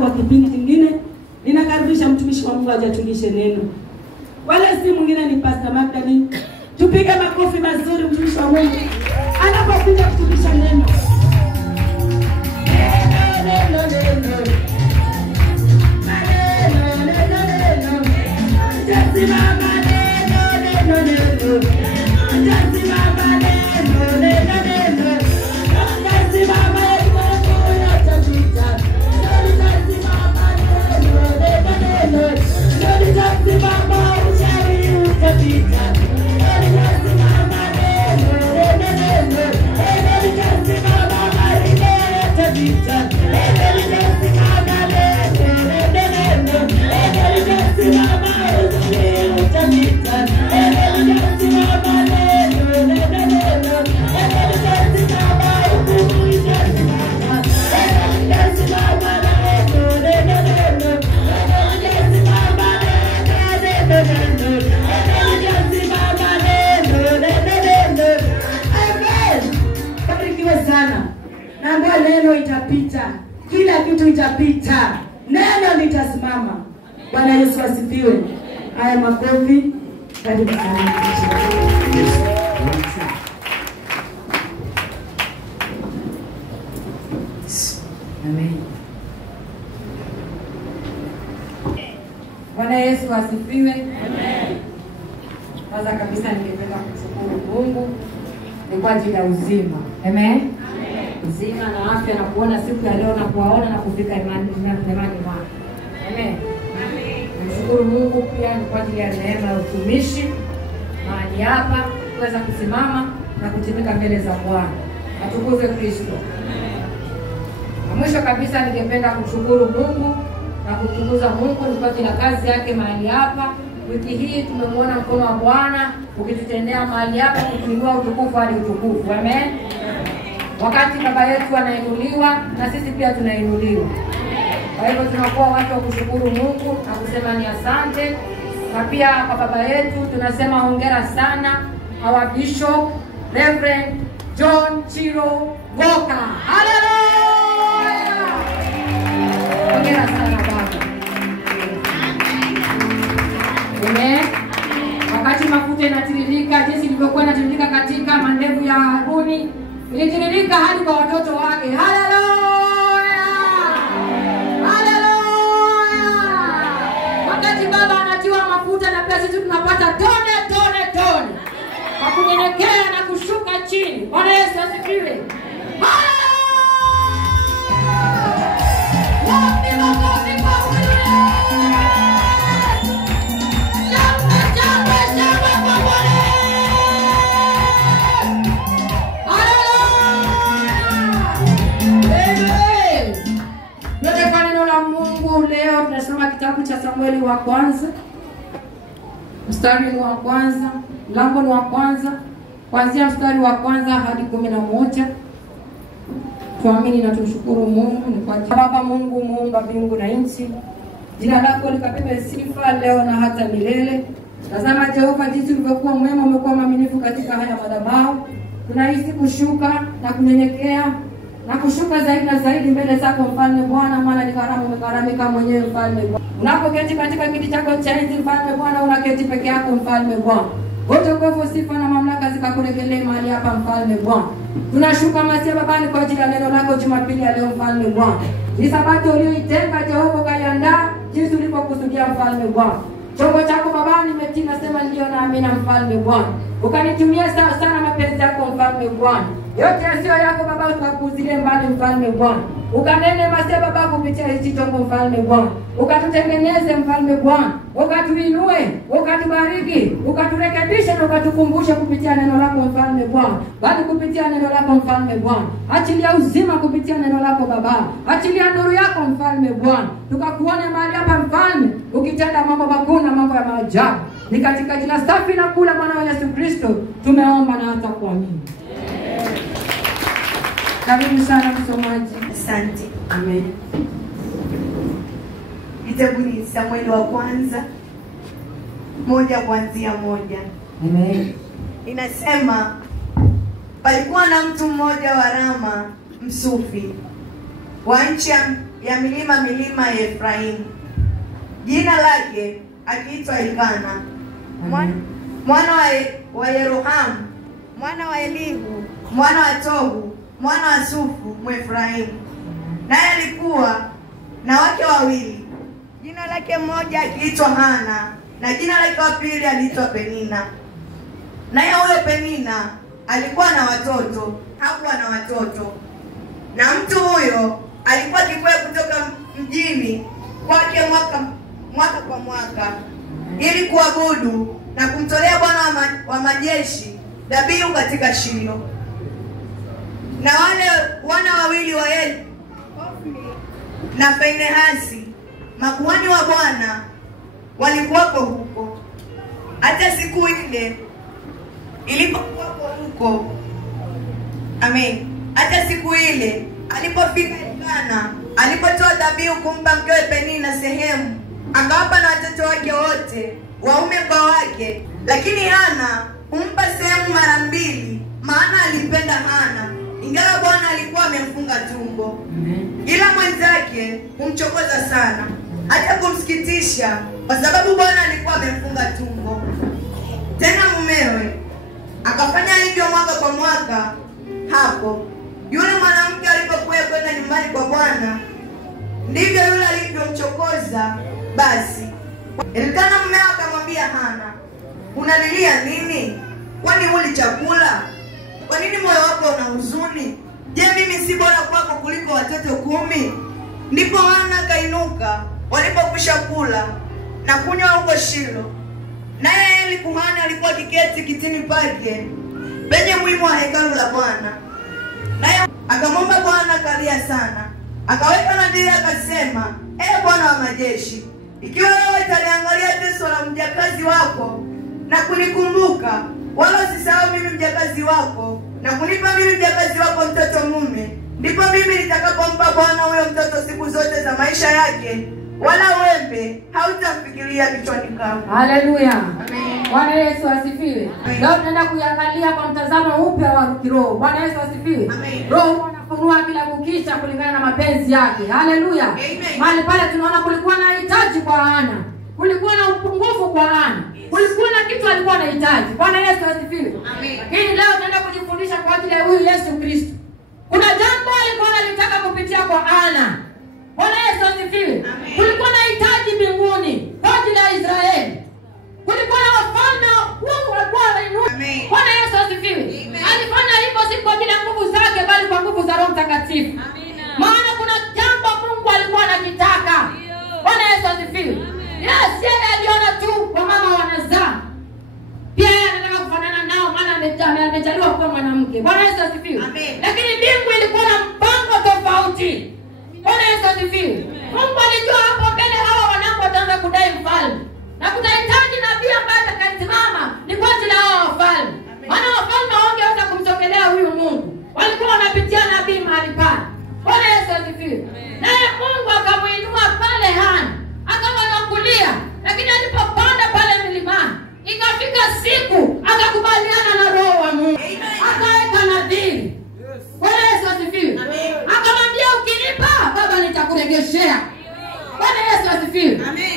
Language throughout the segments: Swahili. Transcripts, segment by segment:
kwa kipindi kingine. Ninakaribisha mtumishi wa Mungu ajatulishe neno. Wala si mwingine ni Pastor Magdalene. Tupige makofi mazuri mtumishi wa Mungu anapokuja kutulisha neno. Neno itapita, kila kitu itapita, neno litasimama. Bwana Yesu asifiwe. Haya makofi. Karibu sana. Amen. Bwana Yesu asifiwe. Amen. Kwanza kabisa ningependa kumshukuru Mungu ni kwa ajili ya uzima. Amen. Uzima na afya na kuona siku ya leo na kuwaona na kufika imani mwako. Amen. Nashukuru Mungu pia kwa ajili ya neema ya utumishi mahali hapa kuweza kusimama na kutimika mbele za Bwana. Atukuzwe Kristo. Na mwisho kabisa ningependa kumshukuru Mungu na kutukuza Mungu kwa ajili ya kazi yake mahali hapa. Wiki hii tumemwona mkono wa Bwana ukitutendea mahali hapa kuinua utukufu hadi utukufu. Amen. Wakati baba yetu anainuliwa na sisi pia tunainuliwa. Kwa hivyo tunakuwa watu wa kushukuru Mungu na kusema ni asante. Na pia kwa baba yetu tunasema hongera sana our Bishop Reverend John Chiro Voka. Hallelujah! Hongera sana baba. Amen. Wakati mafuta inatiririka jinsi ilivyokuwa inatiririka katika mandevu ya Haruni, ilitiririka hadi kwa watoto wake. Haleluya! Haleluya! Wakati baba anatiwa mafuta na pia sisi tunapata tone kwa kunyenyekea na kushuka chini. Bwana Yesu asifiwe. Leo tunasoma kitabu cha Samueli wa kwanza. Mstari wa kwanza, mlango wa kwanza, kuanzia mstari wa kwanza hadi 11. Tuamini na tumshukuru Mungu ni kwa Baba Mungu muumba mbingu na nchi. Jina lako likapewe sifa leo na hata milele. Tazama Jehova jinsi ulivyokuwa mwema, umekuwa mwaminifu katika haya madhabahu. Tunahisi kushuka na kunyenyekea na kushuka zaidi na zaidi mbele zako Mfalme Bwana, maana ni karamu umekaramika mwenyewe Mfalme Bwana. Unapoketi katika kiti chako cha enzi Mfalme Bwana, unaketi peke yako Mfalme Bwana. Utukufu, sifa na mamlaka zikakurejelea mahali hapa Mfalme Bwana. Tunashuka masia babani kwa ajili ya neno lako Jumapili ya leo Mfalme Bwana. Ni sabato uliyoitenga Jehova ukaiandaa jinsi ulivyokusudia Mfalme Bwana. Chombo chako babani metii nasema ndio na amina Mfalme Bwana. Ukanitumia sawa sana mapenzi yako Mfalme Bwana. Yote yasiyo yako baba tukakuzilie mbali Mfalme Bwana. Ukanene masia baba kupitia hichi chombo Mfalme Bwana. Ukatutengeneze Mfalme Bwana. Ukatuinue, ukatubariki, ukaturekebisha na ukatukumbusha kupitia neno lako Mfalme Bwana. Bali kupitia neno lako Mfalme Bwana. Achilia uzima kupitia neno lako baba. Achilia nuru yako Mfalme Bwana. Tukakuone mahali hapa Mfalme ukitenda mambo makuu na mambo ya maajabu. Ni katika jina safi na kula mwana wa Yesu Kristo tumeomba na hata kuamini. Karibu sana msomaji. Asante. Amen. Kitabu ni Samueli wa kwanza 1 kuanzia 1. Amen. Inasema palikuwa na mtu mmoja wa Rama Msufi wa nchi ya ya milima ya Efraimu, jina lake akiitwa Elkana mwana wa Yerohamu mwana wa Elihu mwana wa Tohu mwana wa Sufu Mwefraimu. Naye alikuwa na wake wawili, jina lake mmoja akiitwa Hana na jina lake wa pili aliitwa Penina. Naye huyo Penina alikuwa na watoto, hakuwa na watoto. Na mtu huyo alikuwa akikwea kutoka mjini kwake mwaka kwa mwaka ili kuabudu na kumtolea Bwana wa majeshi dhabihu katika Shilo. Na wale wana wawili wa Eli, Hofni na Finehasi, makuhani wa Bwana, walikuwako huko. Hata siku ile ilipokuwako huko, amen, hata siku ile alipofika Elkana, alipotoa dhabihu kumpa mkewe Penina sehemu, akawapa na watoto wake wote, waume kwa wake. Lakini Hana humpa sehemu mara mbili, maana alimpenda Hana, ingawa Bwana alikuwa amemfunga tumbo. Ila mwenzake humchokoza sana, hata kumsikitisha, kwa sababu Bwana alikuwa amemfunga tumbo. Tena mumewe akafanya hivyo mwaka kwa mwaka. Hapo yule mwanamke alipokuwa kwenda nyumbani kwa Bwana, ndivyo yule alivyomchokoza. Basi Elkana mumewe akamwambia Hana, unalilia nini? Kwani huli chakula? Kwa nini moyo wako una huzuni? Je, mimi si bora kwako kuliko watoto 10? Ndipo Hana akainuka walipokwisha kula na kunywa huko Shilo. Naye Eli kuhani alikuwa kiketi kitini pake penye mwimu wa hekalu la Bwana. Naye akamwomba Bwana kalia sana, akaweka nadhiri akasema, Bwana wa majeshi, ikiwa wewe utaliangalia teso la mjakazi wako na kunikumbuka, wala usisahau mimi mjakazi wako na kunipa mimi mjakazi wako mtoto mume, ndipo mimi nitakapompa Bwana huyo mtoto siku zote za maisha yake, wala wembe hautafikiria kichwani kwangu. Haleluya. Amen. Bwana Yesu asifiwe. Leo tunaenda kuangalia kwa mtazamo upya wa kiroho. Bwana Yesu asifiwe. Amen. Roho anafunua kila kukicha kulingana na mapenzi yake. Haleluya. Mahali pale tunaona kulikuwa na hitaji kwa Hana. Kulikuwa na upungufu kwa Hana. Kulikuwa na kitu alikuwa anahitaji. Bwana Yesu asifiwe. Amen. Lakini leo tunaenda kujifundisha kwa ajili ya huyu Yesu Kristo. Kuna jambo alikuwa analitaka kupitia kwa Hana. Bwana Yesu asifiwe. Kulikuwa na hitaji mbinguni kwa ajili ya Israeli. Kulikuwa na wafalme Mungu alikuwa anainuka. Bwana Yesu asifiwe. Alifanya hivyo si kwa ajili ya nguvu zake, bali kwa nguvu za Roho Mtakatifu. Maana kuna jambo Mungu alikuwa anakitaka. Bwana Yesu asifiwe. Yes, yeye aliona tu kwa mama wanazaa. Pia yeye anataka kufanana nao, maana amejaliwa kuwa mwanamke. Bwana Yesu asifiwe. Lakini mbingu ilikuwa na mpango tofauti. Bwana Yesu asifiwe. Mungu alijua hapo mbele hawa wanangu wataanza kudai mfalme. Na kutahitaji nabii ambaye atakayesimama ni kwa ajili ya hawa wafalme. Maana wafalme hawangeweza kumsogelea huyu Mungu. Walikuwa wanapitia nabii mahali pale. Bwana Yesu asifiwe. Naye Mungu akamuinua pale Hana, akamwangulia. Lakini alipopanda pale milimani, ikafika siku akakubaliana na Roho wa Mungu. Akaweka nadhiri. Bwana Yesu asifiwe. Akamwambia, ukinipa Baba nitakuregeshea. Bwana Yesu asifiwe.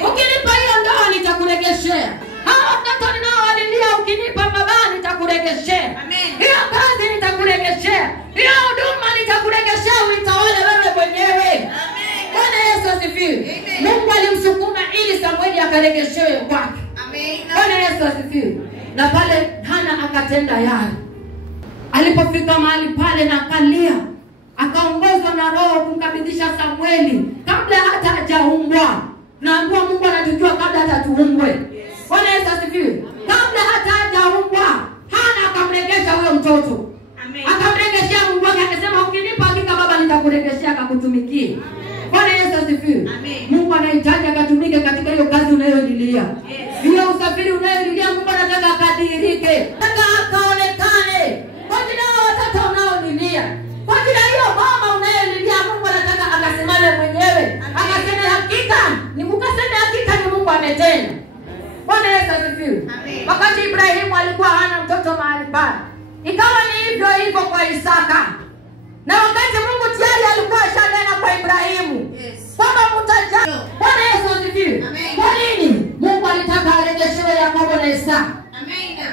Ukinipa hiyo ndoa nitakuregeshea. Hao watoto ninaowalilia ukinipa Baba nitakuregeshea. Hiyo kazi nitakuregeshea. Hiyo huduma nitakuregeshea, uitawale wewe mwenyewe. Bwana Yesu asifiwe. Mungu alimsukuma ili Samueli akaregeshewe kwake. Bwana Yesu asifiwe. Na pale Hana akatenda yale. Alipofika mahali pale na akalia, akaongozwa na Roho kumkabidhisha Samueli kabla hata hajaumbwa. Naambiwa Mungu anatujua kabla hata tuumbwe. Bwana Yesu asifiwe. Kabla hata hajaumbwa, Hana akamregesha huyo mtoto. Akamregeshea Mungu wake, akasema ukinipa hakika Baba nitakuregeshea akakutumikie. Bwana Yesu asifiwe. Mungu anahitaji akatumike katika hiyo kazi unayolilia. Hiyo usafiri unayolilia Mungu anataka akadirike. Nataka akaonekane. Kwa ajili ya watoto unaolilia, kwa ajili ya hiyo mama unayolilia, Mungu anataka akasimame mwenyewe. Akasema hakika, nikukasema hakika ni Mungu ametenda. Bwana Yesu asifiwe. Wakati Ibrahimu alikuwa hana mtoto mahali pale, ikawa ni hivyo hivyo kwa Isaka. Na wakati Mungu tayari alikuwa shanena kwa Ibrahimu. Kwamba mtajaa. Bwana Yesu asifiwe. Kwa nini? Mungu alitaka arejeshewe Yakobo na Isaka.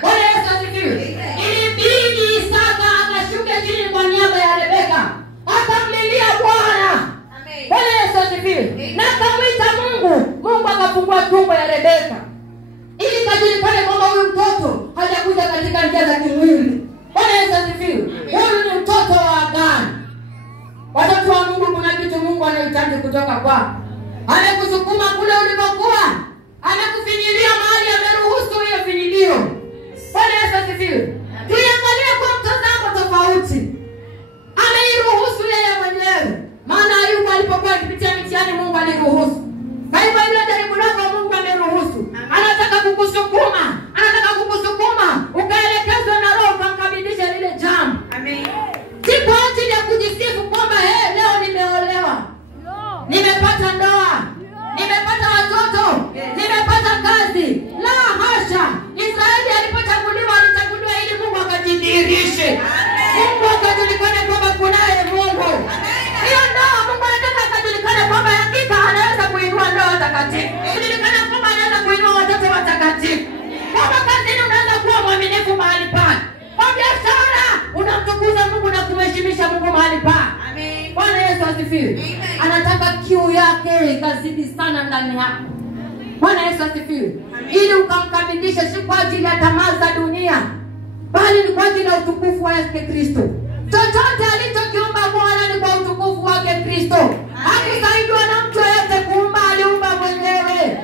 Bwana Yesu asifiwe. Ilibidi Isaka akashuke chini kwa niaba ya Rebeka. Akamlilia Bwana. Bwana Yesu asifiwe. Na akamwita Mungu. Mungu akafungua tumbo ya Rebeka. Ili kajulikane kwamba huyu mtoto hajakuja katika njia za kimwili. Bwana Yesu asifiwe. Huyu ni mtoto wa agano. Watoto wa Mungu, kuna kitu Mungu anahitaji kutoka kwako. Amekusukuma kule ulipokuwa. Amekufinyilia mahali ameruhusu hiyo finyilio. Bwana Yesu asifiwe. Tuiangalie kwa mtazamo tofauti. Ameiruhusu yeye mwenyewe. Maana Ayubu alipokuwa akipitia mitihani Mungu aliruhusu. Kwa hivyo ile jaribu lako Mungu ameruhusu. Anataka kukusukuma. Anataka kukusukuma ukaelekezwe na Roho ukamkabidhisha lile jambo. Amen. Si kwa ajili ya kujisifu kwamba leo nimeolewa. Nimepata ndoa. Nimepata watoto. Nimepata kazi. La hasha. Israeli alipochaguliwa alichaguliwa ili Mungu akajidhihirishe. Mungu akajulikane kwamba kunaye Mungu. Hiyo ndoa Mungu anataka akajulikane kwamba hakika anaweza kuinua ndoa takatifu. Kujulikana kwamba anaweza kuinua watoto watakatifu. Kama kazini unaweza kuwa mwaminifu mahali pale. Kwa biashara unamtukuza Mungu na kumheshimisha Mungu mahali pale. Amen. Bwana Yesu asifiwe. Anataka kiu yake ikazidi sana ndani yako. Bwana Yesu asifiwe. Ili ukamkabidhisha si kwa ajili ya tamaa za dunia, bali ni kwa ajili ya utukufu wake Kristo. Chochote alichokiumba Bwana ni kwa utukufu wake Kristo. Hakusaidiwa na mtu yeyote kuumba, aliumba mwenyewe.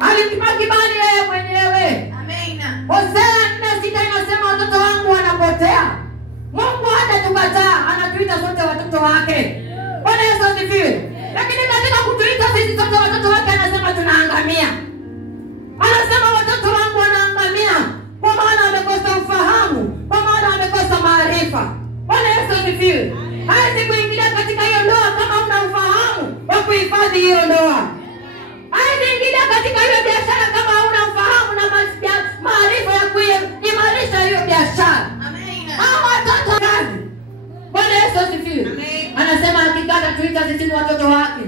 Alikipa kibali yeye mwenyewe. Amen. Hosea 4:6 inasema watoto wangu wanapotea. Mungu hata tukataa, anatuita sote watoto wake. Bwana Yesu asifiwe. Lakini katika kutuita sisi sote watoto wake anasema tunaangamia. Anasema watoto wangu wanaangamia kwa maana wamekosa ufahamu, kwa maana wamekosa maarifa. Bwana Yesu asifiwe. Hawezi kuingilia katika hiyo ndoa kama una ufahamu wa kuhifadhi hiyo ndoa. Hawezi ingilia katika hiyo biashara kama una ufahamu na maarifa ya kuimarisha hiyo biashara. Amen. Hawa watoto kazi. Bwana Yesu asifiwe. Anasema hakika atatuita sisi watoto wake.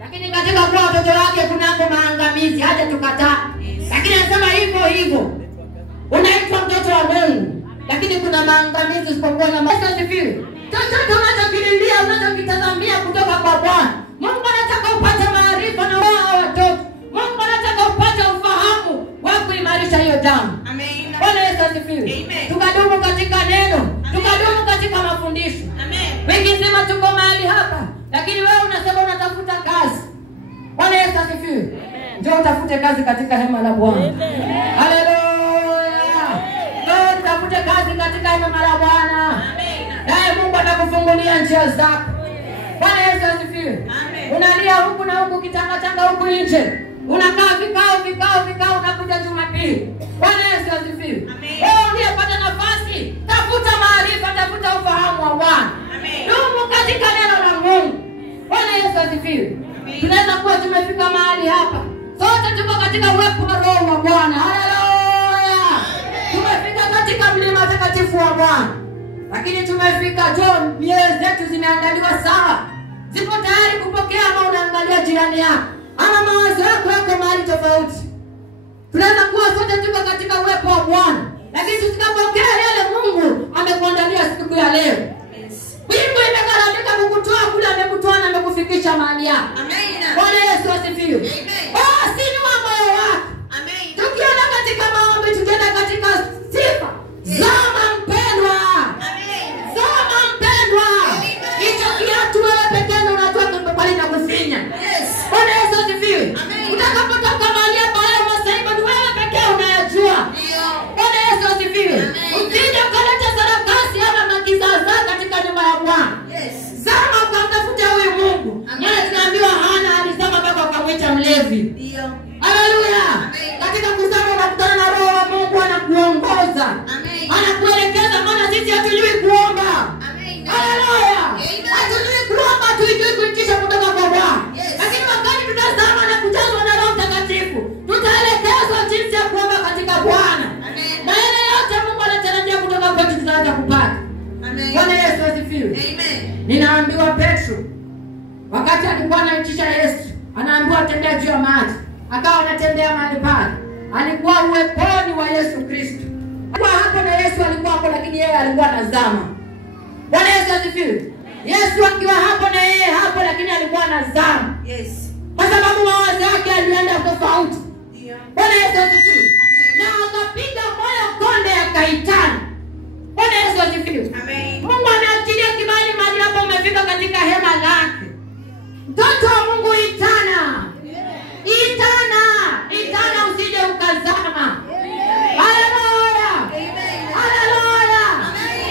Lakini katika kuwa watoto wake kunako maangamizi, haja tukataa. Lakini anasema hivyo hivyo. Unaitwa mtoto wa Mungu, lakini kuna maangamizi usipokuwa na Yesu asifiwe. Chochote unachokililia, unachokitazamia kutoka kwa Bwana, Mungu anataka upate maarifa na wao watoto. Mungu anataka upate ufahamu wa kuimarisha hiyo jambo. Amen. Bwana Yesu asifiwe. Tukadumu katika neno, tukadumu katika mafundisho. Amen. Wengi sema tuko mahali hapa, lakini wewe unasema unatafuta kazi. Bwana Yesu asifiwe. Njoo utafute kazi katika hema la Bwana. Haleluya. Njoo utafute kazi katika hema la Bwana. Amen. Naye Mungu atakufungulia njia zako. Bwana Yesu asifiwe. Unalia huku na huku, kitanga huku nje. Unakaa vikao unakuja Jumapili. Bwana Yesu asifiwe. Wewe uliyepata nafasi, tafuta maarifa, tafuta ufahamu wa Bwana. Dumu katika neno la Mungu. Bwana Yesu asifiwe. Tunaweza kuwa tumefika mahali hapa, sote tuko katika uwepo wa Roho wa Bwana. Haleluya. Tumefika katika mlima takatifu wa Bwana. Lakini tumefika mioyo zetu zimeandaliwa sawa. Zipo tayari kupokea ama unaangalia jirani yako? Ama mawazo yako yako mahali tofauti? Tunaweza kuwa sote tuko katika uwepo wa Bwana, lakini tusikapokea yale Mungu amekuandalia siku ya leo. Mungu imekaramika kukutoa kule amekutoa na amekufikisha mahali hapa. Amen. Bwana Yesu asifiwe. Basi ni moyo wako. Amen. Tukienda katika maombi, tukienda katika sifa. Zama mpendwa. Amen. Zama mpendwa. Hicho kiatu wewe pekee unajua kwamba na kufinya. Yes. Bwana Yesu asifiwe. Utakapotoka mahali hapa leo masaibu ni wewe pekee unayajua. Ndio. Bwana Yesu asifiwe. Usije kaleta sarakasi ama makizaza katika nyumba ya Bwana. Yes. Zama ukamtafuta huyu Mungu. Maana tunaambiwa Hana alisema mpaka akamwita mlevi. Ndio. Haleluya. Katika kuzama unakutana na Roho wa Mungu anakuongoza. Amen. Anakuelekeza, maana sisi hatujui kuomba. Amen. Haleluya. Hatujui kuomba, hatujui kuitisha kutoka kwa Bwana. Yes. Lakini wakati tutazama na kujazwa na Roho Mtakatifu, tutaelekezwa jinsi ya kuomba katika Bwana. Amen. Na yale yote Mungu anatarajia kutoka kwetu tutaweza kupata. Amen. Bwana Yesu asifiwe. Amen. Ninaambiwa Petro anaitisha Yesu, anaambiwa tembea juu ya maji. Akawa anatembea mahali pale. Alikuwa uweponi wa Yesu Kristo. Alikuwa hapo na Yesu alikuwa hapo, lakini yeye alikuwa anazama. Bwana Yesu asifiwe. Yesu akiwa hapo na yeye hapo, lakini alikuwa anazama. Yes. Kwa sababu mawazo yake alienda tofauti. Bwana Yesu asifiwe. Na akapiga moyo konde akaitana. Bwana Yesu asifiwe. Amen. Mungu anaachilia kibali mahali hapo umefika katika hema lake. Mtoto wa Mungu itana. Itana. Itana usije ukazama. Haleluya. Haleluya.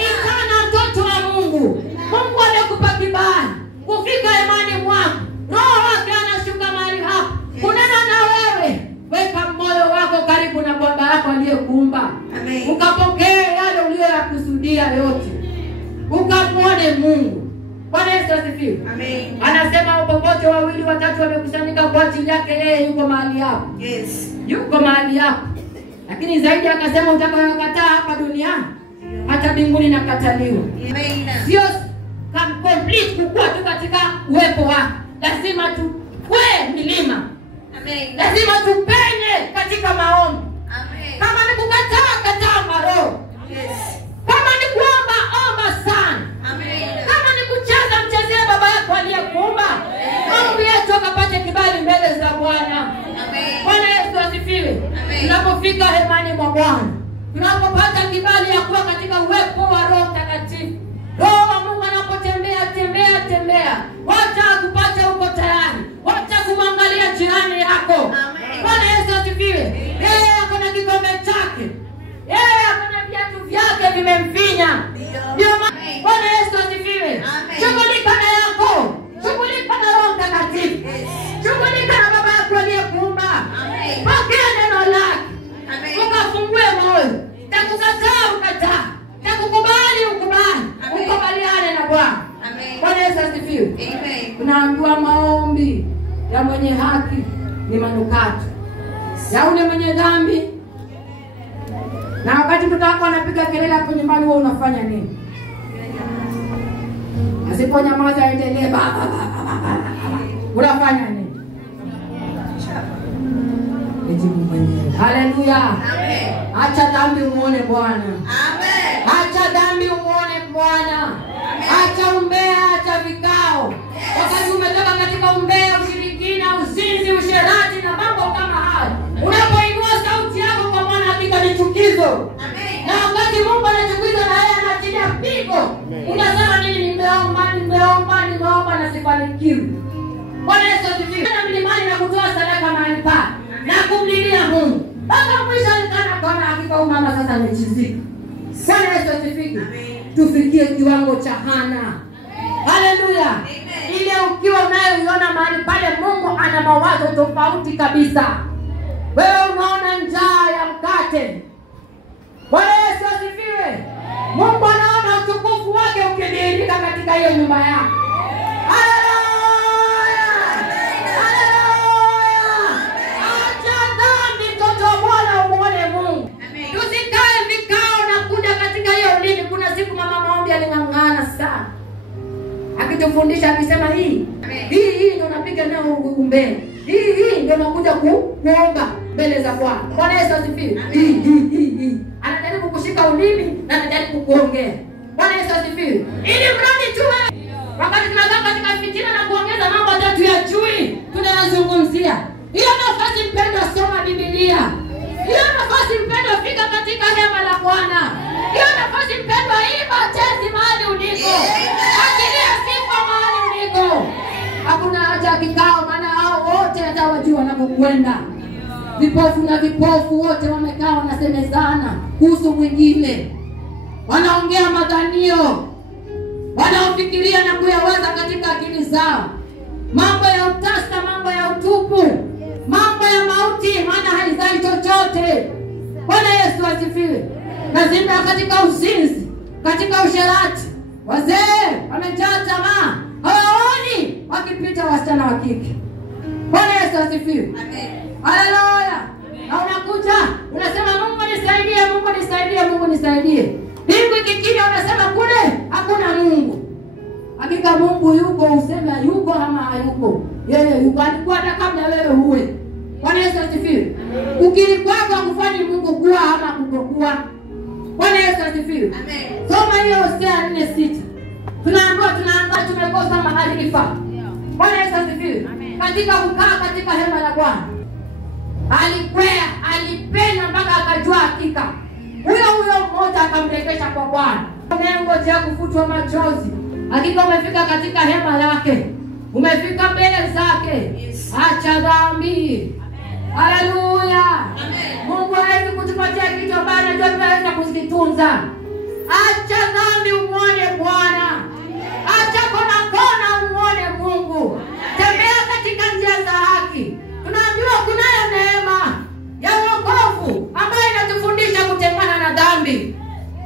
Itana mtoto wa Mungu. Mungu amekupa kibali kufika hemani mwako. Roho wake anashuka mahali hapo. Kunena na wewe. Weka moyo wako karibu na Baba yako aliyekuumba. Amen. Ukapokee yale uliyoyakusudia yote. Ukamuone Mungu. Bwana Yesu asifiwe. Amen. Anasema popote wawili watatu wamekusanyika kwa ajili yake, yeye yuko mahali hapo. Yes. Yuko mahali hapo. Lakini zaidi akasema utakayokataa hapa duniani hata mbinguni nakataliwa. Amen. Sio complete kukua tu katika uwepo wake. Lazima tukwe milima. Amen. Lazima tupenye katika maombi. Amen. Kama ni kukataa, kataa maroho. Yes. Kama ni kuomba, omba sana. Amen. Kama ni kucheza, mchezee Baba yako aliyekuumba. Maombi yetu akapate kibali mbele za Bwana. Amen. Bwana Yesu asifiwe. Amen. Tunapofika hemani mwa Bwana, tunapopata kibali ya kuwa katika uwepo wa Roho Mtakatifu, Roho wa Mungu anapotembea tembea, wacha akupate uko tayari, wacha kumwangalia jirani yako. Amen. Bwana Yesu asifiwe. Yeye ako na kikombe chake, yeye ako na viatu vyake vimemfinya. Ndio maana Bwana Yesu asifiwe. Shughulika na yako, shughulika na Roho Mtakatifu, shughulika na Baba yako aliyekuumba. Pokea neno lake. Ukafungue moyo. Takukataa ukataa, takukubali ukubali, ukubaliane na Bwana. Bwana Yesu asifiwe. Amen. Tunaambiwa maombi ya mwenye haki ni manukato, ya ule mwenye dhambi. Na wakati mtoto wako anapiga kelele hapo nyumbani, wewe unafanya nini? Asiponyamaza aendelee unafanya nini? Ejibu mwenyewe. Haleluya. Amen. Acha dhambi umuone Bwana. Amen. Acha dhambi umuone Bwana. Acha umbea, acha vikao. Wakati umetoka katika umbea, ushirikina, uzinzi, usherati na mambo kama hayo, unapoinua sauti yako kwa Bwana, hakika ni chukizo. Amen. Na wakati Mungu anachukizwa na yeye anaachilia pigo, unasema nini? Nimeomba na sifanikiwi. Bwana Yesu asifiwe. Na mlimani na kutoa sadaka mahali pale na kumlilia Mungu. Mpaka mwisho alikana kwa hakika mama sasa amechizika. Bwana Yesu asifiwe. Tufikie kiwango cha Hana. Haleluya. Ile ukiwa unayoiona mahali pale Mungu ana mawazo tofauti kabisa. Wewe unaona njaa ya mkate. Bwana Yesu asifiwe. Mungu anaona utukufu wake ukidhihirika katika hiyo nyumba yako. Haleluya. Haleluya. Acha dhambi, mtoto wa Bwana umuone Mungu. Tusikae vikao na kuja katika hiyo dini. Kuna siku mama maombi aling'ang'ana sana, akitufundisha akisema hii ndio unapiga nao umbea. Hii ndio unakuja kuomba mbele za Bwana. Bwana Yesu asifiwe. Hii. Anajaribu kushika ulimi na anajaribu kuongea. Bwana Yesu asifiwe. Ili mradi tu wakati tunakaa katika fitina na kuongeza mambo tatu ya chui, tunayazungumzia. Hiyo nafasi mpendwa, soma Biblia. Hiyo nafasi mpendwa, fika katika hema la Bwana. Hiyo nafasi mpendwa, imba tezi mahali uliko. Achilia sifa mahali uliko. Hakuna haja kikao, maana hao wote atawajua wanapokwenda. Vipofu na vipofu wote wamekaa wanasemezana kuhusu mwingine. Wanaongea madhanio, wanaofikiria na kuyawaza katika akili zao. Mambo ya utasa, mambo ya utupu, mambo ya mauti, maana haizai chochote. Bwana Yesu asifiwe. Lazima katika uzinzi, katika usherati, wazee wamejaa tamaa, hawaoni wakipita wasichana wa kike. Bwana Yesu asifiwe. Amen. Haleluya. Na unakuja unasema Mungu nisaidie, Mungu nisaidie, Mungu nisaidie. Mbingu ikikija unasema kule hakuna Mungu. Hakika Mungu yuko, useme yuko ama hayuko. Yeye yuko alikuwa hata kabla wewe uwe. Bwana Yesu asifiwe. Ukiri kwako hakufanyi Mungu kuwa ama kutokuwa. Bwana Yesu asifiwe. Amen. Soma hiyo Hosea 4:6. Tunaambiwa tumekosa maarifa. Bwana Yesu asifiwe. Katika kukaa katika hema la Bwana. Alikwea, alipenya mpaka akajua hakika. Huyo mmoja akamrekesha kwa Bwana. Unayengojea kufutwa machozi. Hakika umefika katika hema lake. Umefika mbele zake. Acha dhambi. Haleluya. Mungu hawezi kutupatia kitu ambacho anajua tunaweza kuzitunza. Acha dhambi umuone Bwana. Acha kona umuone Mungu. Tembea katika njia za haki. Tunaambiwa kunayo neema ya wokovu ambayo inatufundisha kutengana na dhambi.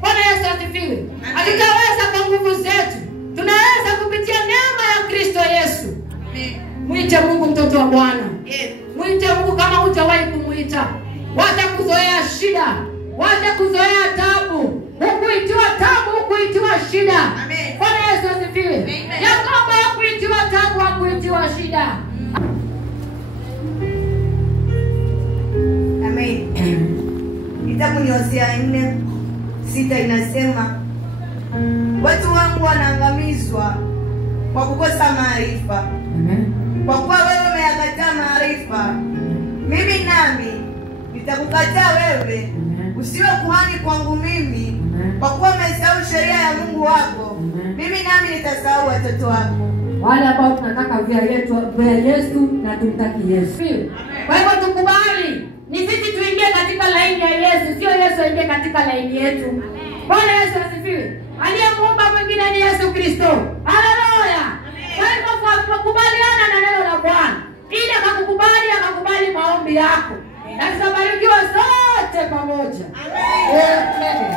Bwana Yesu asifiwe. Hatutaweza kwa nguvu zetu. Tunaweza kupitia neema ya Kristo Yesu. Mwite Mungu mtoto wa Bwana. Mwite Mungu kama hujawahi kumuita. Wacha kuzoea shida. Wacha kuzoea tabu. Hukuitiwa tabu, hukuitiwa shida. Bwana Yesu asifiwe. Yakobo hakuitiwa tabu, hakuitiwa shida. Amen. Kitabu ni Hosea 4:6 inasema, watu wangu wanaangamizwa kwa kukosa maarifa. Kwa kuwa wewe umeyakataa maarifa, mimi nami nitakukataa wewe. Usiwe kuhani kwangu mimi. Kwa kuwa umesahau sheria ya Mungu wako, mimi nami nitasahau watoto wako. Wale ambao tunataka vya Yesu na tumtaki Yesu. Kwa hivyo tukubali, ni sisi tuingie katika laini ya Yesu, sio Yesu aingie katika laini yetu. Bwana Yesu asifiwe. Aliyemuumba mwingine ni Yesu Kristo. Haleluya. Kwa hivyo tukubaliana na neno la Bwana. Ili akakubali maombi yako. Na tutabarikiwa sote pamoja. Amen.